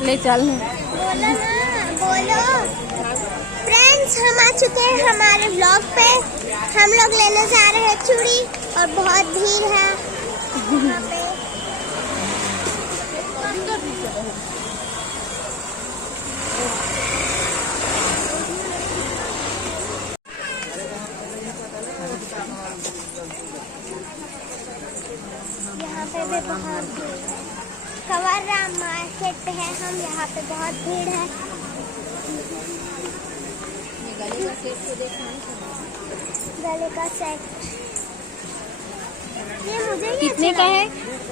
ले चल। बोलो ना, बोलो। फ्रेंड्स, हम आ चुके हैं हमारे व्लॉग पे। हम लोग लेने जा रहे हैं चूड़ी और बहुत भीड़ है यहाँ पे। यहाँ पे भी बहुत भीड़ है। कवर्रा मार्केट पे है हम, यहाँ पे बहुत भीड़ है। गले का सेट ये मुझे कितने का है?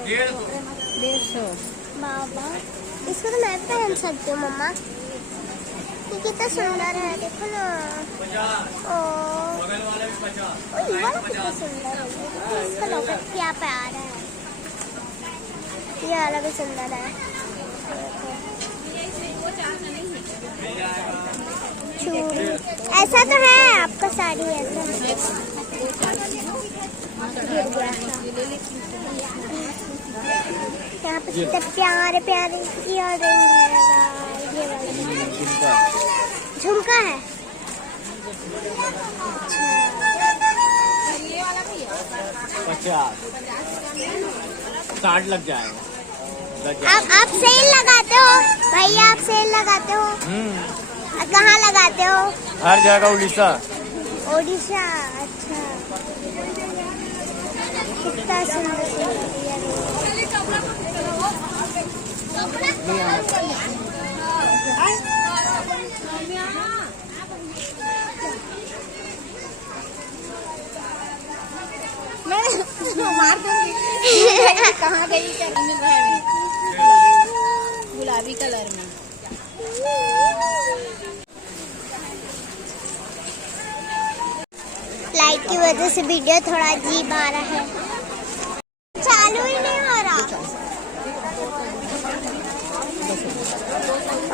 150। बाबा, इसको तो मैं पहन सकती हूँ मम्मा। ये कितना सुंदर है, देखो ना। ओ, ये वाला कितना सुंदर है। इसका लॉकेट क्या प्यारा है। ये वाला भी सुंदर है। चूड़ी ऐसा तो है, आपका साड़ी ऐसा गिर गया। यहाँ पे कितने प्यारे प्यारे इयररिंग है। ये वाला झुमका है। अच्छा, 60 लग जाएगा। आप सेल लगाते हो भैया? आप सेल लगाते हो? कहाँ लगाते हो? हर जगह। उड़ीसा। ओडिशा, अच्छा। कितना सुंदर मार दूंगी। कहाँ गई? मिल रहा है गुलाबी कलर में। लाइट की वजह से वीडियो थोड़ा अजीब आ रहा है। चालू ही नहीं हो रहा।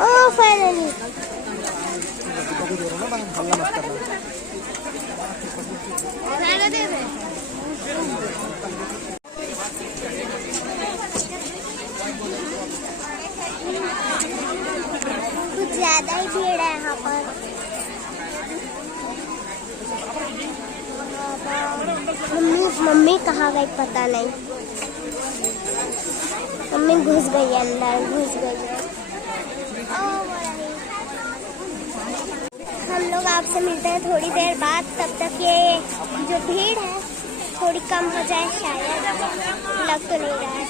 ओह फाइनली। कुछ ज्यादा ही भीड़ है यहाँ पर। मम्मी कहाँ गई पता नहीं। मम्मी घुस गई अंदर, घुस गई है। हम लोग आपसे मिलते हैं थोड़ी देर बाद। तब तक ये जो भीड़ है थोड़ी कम हो जाए शायद। लग तो नहीं रहा है।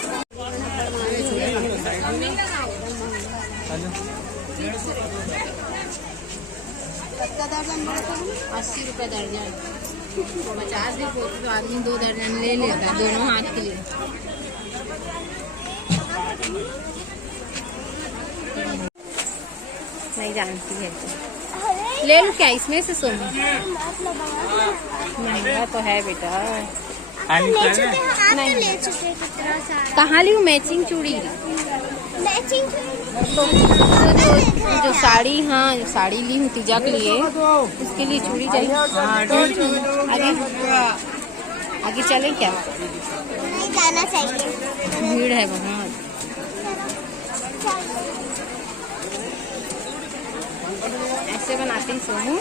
का दर्जन 80 रुपये दर्जन। 50 भी तो आदमी 2 दर्जन ले लेता है दोनों हाथ के लिए। नहीं जानती है तो ले लूँ क्या इसमें से? सोनी महंगा तो है बेटा। नहीं, कहाँ ली हूँ मैचिंग चूड़ी? मैचिंग जो साड़ी, हाँ जो साड़ी ली हूँ तीजा के लिए, उसके लिए चूड़ी चाहिए। आगे आगे चले क्या? नहीं जाना चाहिए, भीड़ है बहुत। ऐसे बनाती हूँ सोनू।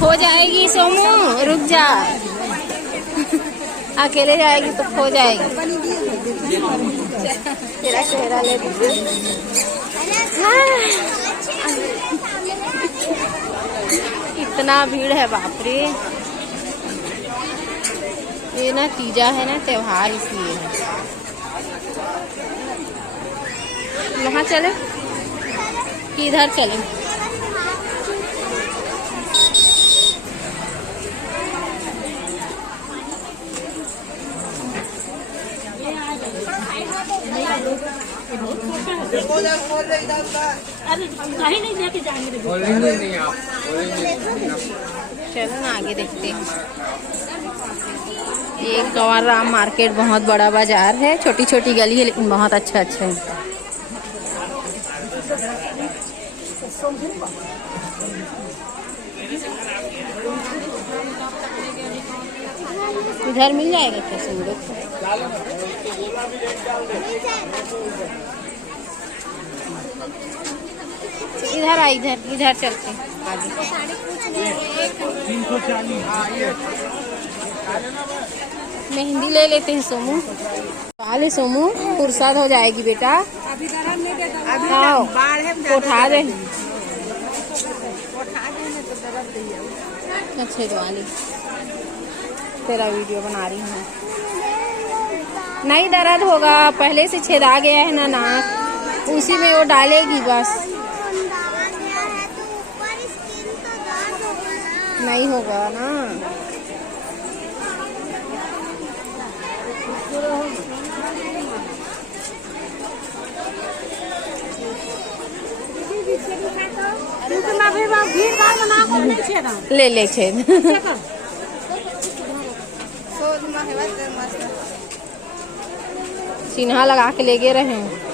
हो जाएगी सोमू, रुक जा। अकेले जाएगी तो खो जाएगी। तेरा चेहरा ले इतना भीड़ है बाप रे। ये ना तीजा है ना त्योहार, इसलिए है। वहाँ चले कि इधर चले? चलो ना आगे देखते हैं। ये गंवारा मार्केट बहुत बड़ा बाजार है, छोटी छोटी गली है लेकिन बहुत अच्छा अच्छा है। इधर मिल जाएगा क्या संगत? इधर आ, इधर इधर चलते आगे। मेहंदी ले लेते हैं सोमू। वाले सोमू फुर्सत हो जाएगी बेटा। आओ उठा दे। अच्छे तो वाली तेरा वीडियो बना रही हूँ। नहीं दर्द होगा, पहले से छेदा गया है ना नाक, उसी में वो डालेगी बस। नहीं होगा ना। ले ले छेद। चिन्हा लगा के ले गए रहे हैं।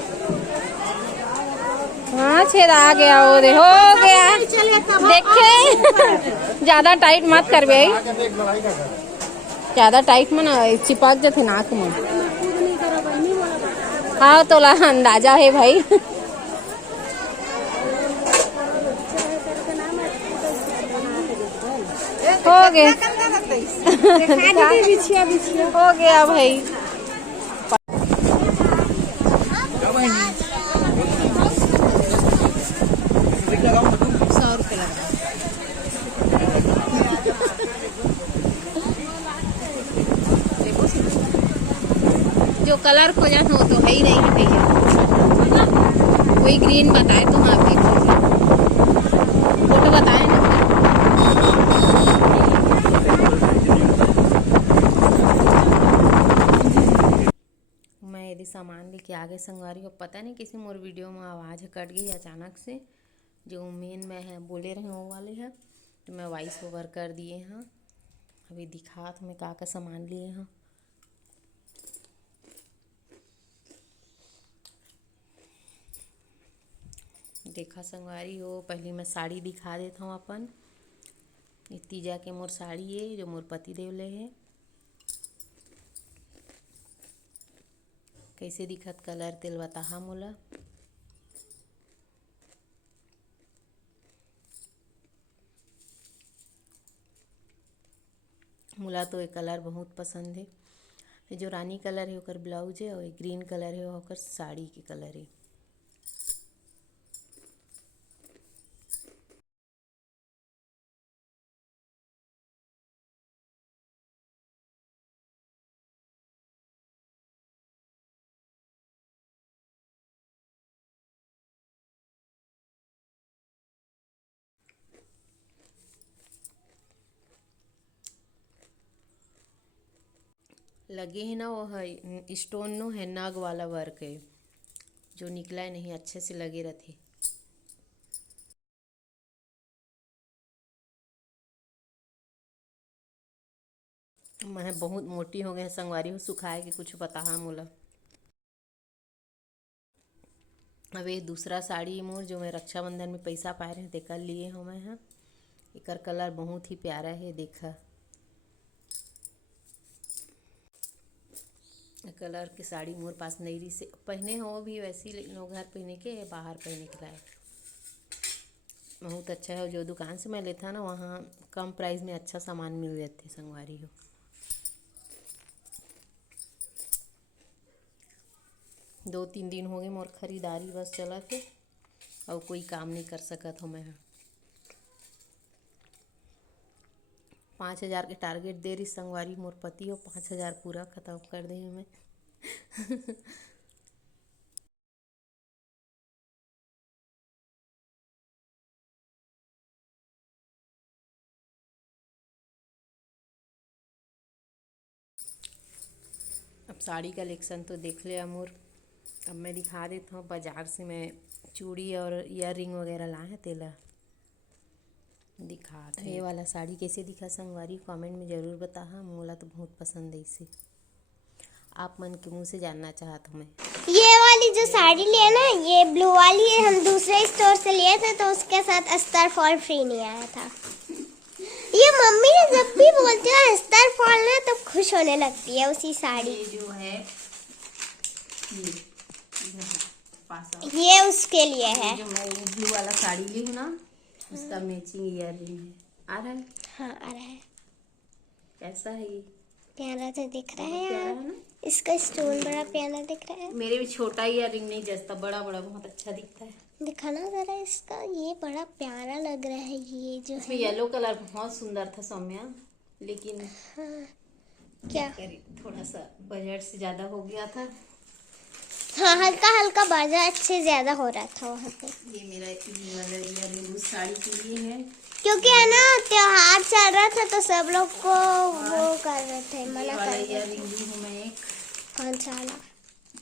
हाँ छेद आ गया, हो गया। देखे ज्यादा टाइट मत कर भाई, ज्यादा टाइट में ना चिपक जाते नाक में। हाँ तो अंदाजा है भाई। हो गया हो गया भाई। 100 रुपये लगा। जो कलर खोजा था वो तो है ही नहीं भैया। कोई ग्रीन बताए तो हाँ भी फोटो बताए ना। मैं यदि सामान लेके आ गए संगवारी को, पता नहीं किसी मोर वीडियो में आवाज़ कट गई अचानक से। जो मेन में है बोले रहे वो वाले है, तो मैं वॉइस ओवर कर दिए हैं। अभी दिखा तो मैं का सामान लिए हैं। देखा संगवारी हो, पहले मैं साड़ी दिखा देता हूँ अपन। ये तीजा के मोर साड़ी है जो मोर पति देव ले है। कैसे दिखत कलर तेल बताहा मोला। मोला तो ये कलर बहुत पसंद है। ये जो रानी कलर है ओकर ब्लाउज है और ग्रीन कलर है ओकर साड़ी के कलर है। लगे है ना वो है स्टोन नो है नाग वाला वर्क है जो निकला नहीं, अच्छे से लगे रहते। मैं बहुत मोटी हो गए संगवारी हो, सुखाए के कुछ पता मोला। अब ये दूसरा साड़ी मोर जो मैं रक्षाबंधन में पैसा पाए रहे थे कर लिए हो मैं। हाँ एकर कलर बहुत ही प्यारा है। देखा कलर की साड़ी मोर पास नईरी से पहने हो भी वैसी, लेकिन वो घर पहने के बाहर पहने के लायक बहुत अच्छा है। जो दुकान से मैं लेता ना वहाँ कम प्राइस में अच्छा सामान मिल जाते संगवारी हो। दो तीन दिन हो गए मोर खरीदारी बस चला थे और कोई काम नहीं कर सकत हो मैं। 5000 के टारगेट दे रही संगवारी मोर पति हो, 5000 पूरा खत्म कर दे मैं। अब साड़ी कलेक्शन तो देख ले अमूर। अब मैं दिखा देता हूँ बाजार से मैं चूड़ी और ईयर रिंग वगैरह लाए हैं तेला दिखा। ये वाला साड़ी कैसे दिखा संगवारी कमेंट में ज़रूर बता। मोला तो बहुत पसंद है इसे। आप मन के मुँह से जानना चाहता हूँ मैं। ये वाली जो साड़ी लिया ना ये ब्लू वाली है, हम दूसरे स्टोर से लिए थे तो उसके साथ अस्तर फॉल फ्री नहीं आया था। ये मम्मी ने जब भी बोलती है अस्तर फॉलना तो खुश होने लगती है उसी साड़ी। ये जो है ये पास आओ। ये उसके लिए है। जो मैं ये ब्लू वाला साड़ी ली हूँ ना, उसका मैचिंग ईयर रिंग है। आ रहा है? हाँ आ रहा है। कैसा है ये? प्यारा तो दिख रहा है प्यारा यार। है ना? इसका स्टोन बड़ा प्यारा दिख रहा है। मेरे भी छोटा ईयर रिंग नहीं जचता, बड़ा बड़ा बहुत अच्छा दिखता है। दिखाना जरा इसका। ये बड़ा प्यारा लग रहा है ये जो इसमें है। येलो कलर बहुत सुंदर था सौम्या, लेकिन हाँ। क्या? थोड़ा सा बजट से ज्यादा हो गया था। हाँ हल्का हल्का बजट से ज्यादा हो रहा था वहाँ पे। ये मेरा ये वाला ईयर रिंग उस साड़ी के लिए है, क्योंकि है ना त्योहार चल रहा था तो सब लोग को वो कर रहे थे, ये मना वाला कर रहे ईयर थे। रिंग ली हूँ मैं एक। कौन सा वाला?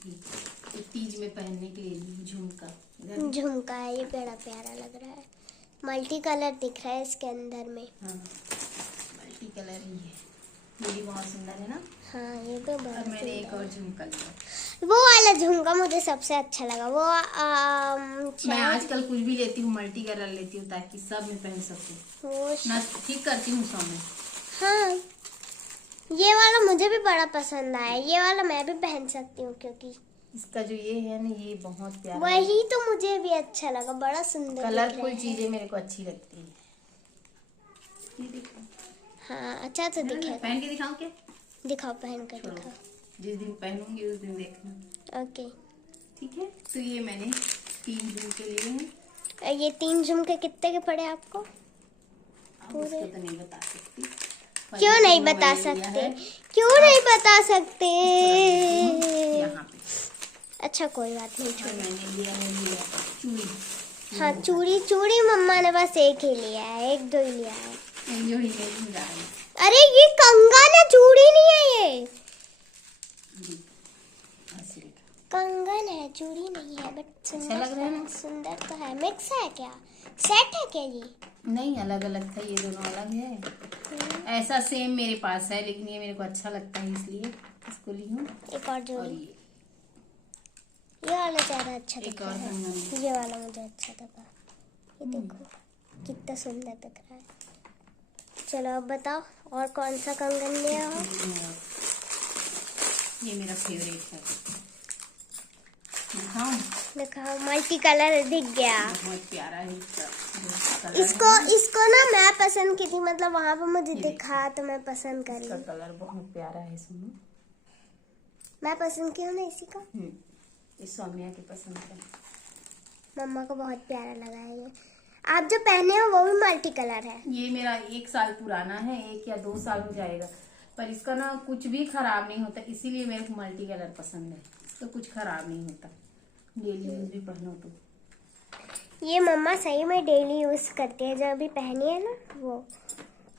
ये तीज में पहनने के लिए ली हूँ, झुमका। झुमका है। ये बड़ा प्यारा लग रहा है। मल्टी कलर दिख रहा है इसके अंदर में। हाँ मल्टी कलर ही है, ये भी बहुत सुंदर है ना। हाँ ये तो अब बड़ा मैंने एक सुंदर और है। झुमका लिया। वो वाला झुमका मुझे सबसे अच्छा लगा। वो मैं आजकल कुछ भी लेती हूँ मल्टी कलर लेती हूँ ताकि सब में पहन सकूँ। वो मैं ठीक करती हूँ सब में। हाँ ये वाला मुझे भी बड़ा पसंद आया। ये वाला मैं भी पहन सकती हूँ क्योंकि इसका जो ये है ना, ये बहुत प्यारा है। वही तो मुझे भी अच्छा लगा। बड़ा सुंदर दिख रहा कलरफुल है। चीजें मेरे को अच्छी लगती है। ये देखो, हाँ अच्छा तो दिखेगा। पहन के दिखाऊं क्या? दिखाओ पहन कर छोड़ो, दिखाओ। जिस दिन पहनूंगी उस दिन देखना। ओके। ठीक है, तो ये मैंने 3 दिन के लिए हैं। ये 3 झुमके कितने के पड़े आपको? अब उसको तो नहीं बता सकती। क्यों पहले नहीं तो बता मैंने लिया सकते? है क्यों नहीं बता सकते? यहाँ पे। अच्छा कोई बात नहीं और छोड़ो। मैंने लिया है ये चूड़ी। हाँ चूड़ी चूड़ी मम्मा ने बस एक ही लिया है, 1-2 ही लिया है। जो ही नहीं जा रही। अरे ये कंगन है, चूड़ी नहीं है ये। ऐसे देखो। कंगन है चूड़ी नहीं है। बट सुंदर लग रहा है ना? सुंदर तो है। मिक्स है क्या? सेट है क्या ये? नहीं अलग अलग था, ये दोनों अलग है। ऐसा सेम मेरे पास है, लेकिन ये मेरे को अच्छा लगता है इसलिए इसको ली हूँ। एक और और जोड़ी। ये ये वाला ज्यादा अच्छा एक दिख और रहा है। कंगन। ये वाला मुझे अच्छा लगा। ये देखो कितना सुंदर दिख रहा है। चलो अब बताओ और कौन सा कंगन लिया हो? ये मेरा फेवरेट है। दिखाऊं? दिखाओ। मल्टी कलर दिख गया। बहुत प्यारा है इसका कलर इसको ना मैं पसंद की थी, मतलब वहां पे मुझे ये दिखा तो मैं पसंद कर इसका ली। कलर बहुत प्यारा है इसमें। मैं पसंद की हूँ ना इसी का। ये सौम्या की पसंद है। मम्मा को बहुत प्यारा लगा है ये। आप जो पहने हो वो भी मल्टी कलर है। ये मेरा 1 साल पुराना है, 1 या 2 साल हो जाएगा, पर इसका ना कुछ भी खराब नहीं होता, इसीलिए मेरे को मल्टी कलर पसंद है। इसका कुछ खराब नहीं होता, डेली यूज भी पहनो तो। ये मम्मा सही में डेली यूज करती है, जो अभी पहनी है ना वो।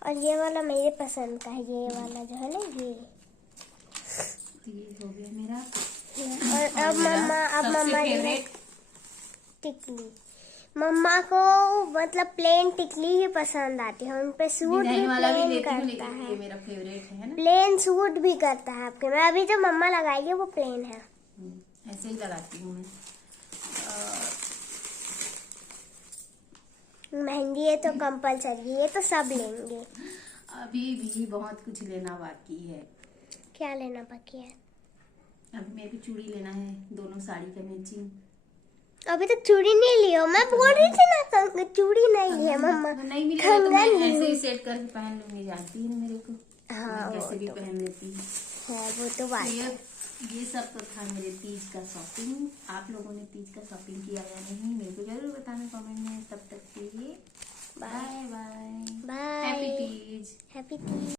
और ये वाला मेरे पसंद का है, ये वाला जो है ना ये। तो ये हो गया मेरा। और अब मम्मा फेवरेट टिकली। मम्मा को मतलब प्लेन टिकली ही पसंद आती है। उन पे सूट भी डिजाइन वाला भी प्लेन लेती हूँ, करता लेकिन है। ये मेरा फेवरेट है ना। प्लेन सूट भी करता है आपके में। अभी जो मम्मा लगाएगी वो प्लेन है। ऐसे ही लगाती हूँ मैं। महंगी है तो कंपलसरी, ये तो सब लेंगे। अभी भी बहुत कुछ लेना बाकी है। क्या लेना बाकी है? अभी मेरे को चूड़ी लेना है, दोनों साड़ी का मैचिंग। अभी तक चूड़ी नहीं ली हो। मैं बोल रही थी ना चूड़ी नहीं ली है मम्मा। नहीं मिलेगा तो मैं कंगन ऐसे ही सेट करके पहन लूंगी, जानती है ना मेरे को। हाँ मैं वो कैसे भी तो पहन लेती हूँ। है, वो तो बात है। ये सब तो था मेरे तीज का शॉपिंग। आप लोगों ने तीज का शॉपिंग किया या नहीं मेरे को जरूर बताना कमेंट में। तब तक के लिए bye bye. Bye. Happy Teej. Happy Teej.